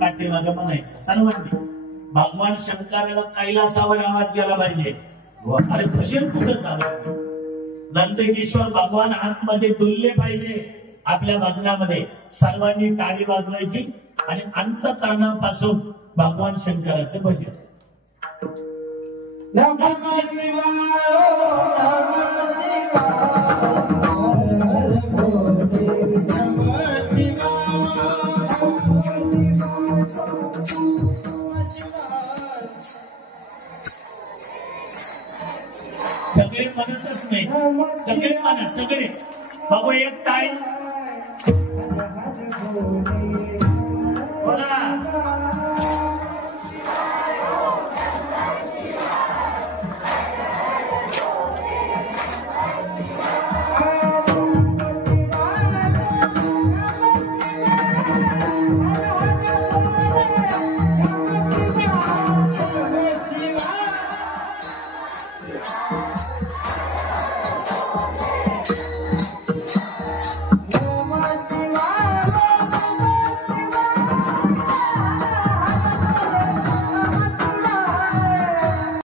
पाठीमागे म्हणायचं सर्वांनी भगवान शंकराला कैलासावर आवाज गेला पाहिजे. अरे भजन कुठं चालू, नंदकिशोर भगवान आतमध्ये डुलले पाहिजे. आपल्या भजनामध्ये सर्वांनी टाळी वाजवायची आणि अंतःकरणापासून भगवान शंकराचं भजन. नमः सगळे म्हणतच नाही, सगळे म्हणा, सगळे बघू एक टाळी.